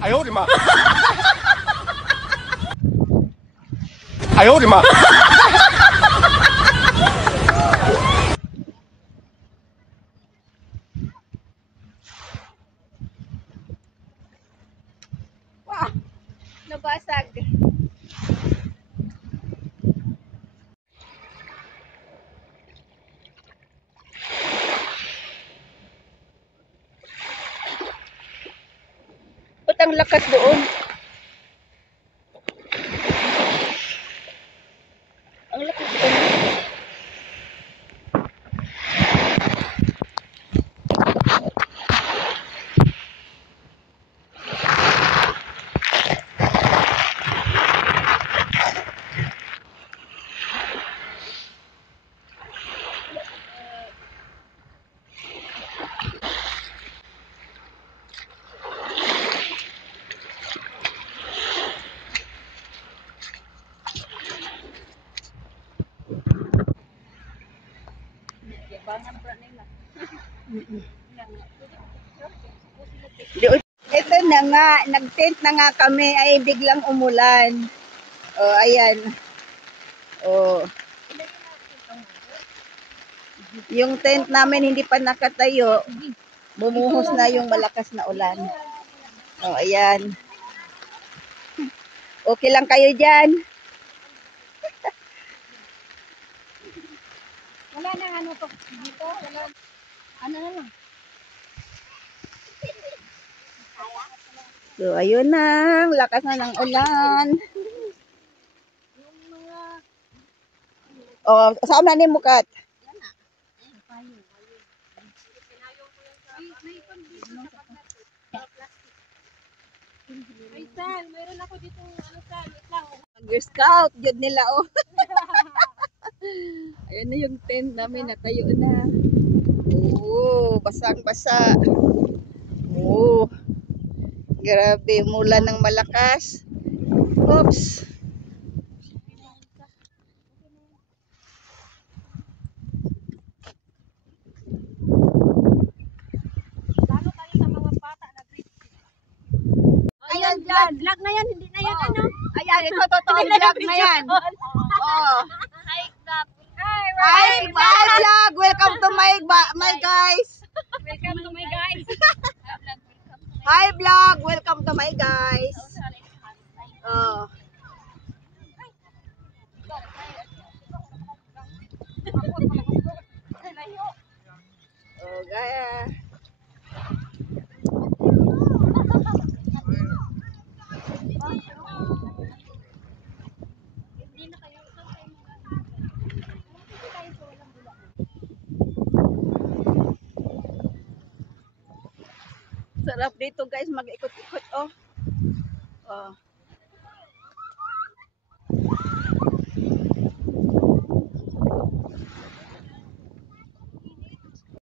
哎呦我的妈！哎呦我的妈！Wow, nabasag. Ba't ang lakas doon? Ang lakas doon. Ito na nga, nag-tent na nga kami ay biglang umulan. Oh, ayan. Oh. Yung tent namin hindi pa nakatayo. Bumuhos na yung malakas na ulan. Oh, ayan. Okay lang kayo dyan? Wala na ano to dito, wala. Ano na lang. So, ayun na. Lakas na ng ulan. Oh, saan na ni Mukat? Ay, Sal, mayroon ako dito ano Sal, wait lang. Girl Scout, yun nila oh. Ayun na yung tent namin, natayo na. Oo, basang-basa. Oo. Grabe, mula ng malakas. Oops. Lalo tayo sa mga bata na grade 6. Ayan dyan. Vlog na yan, hindi na yan ano. Ayan, ito totoo vlog na yan. Oh. Hi, vlog. Hi, vlog. Welcome to my guys. Welcome to my guys. Hi, vlog. Welcome to my guys. Oh. Oh, gaya. Sarap dito guys, mag-ikot-ikot oh. Oh.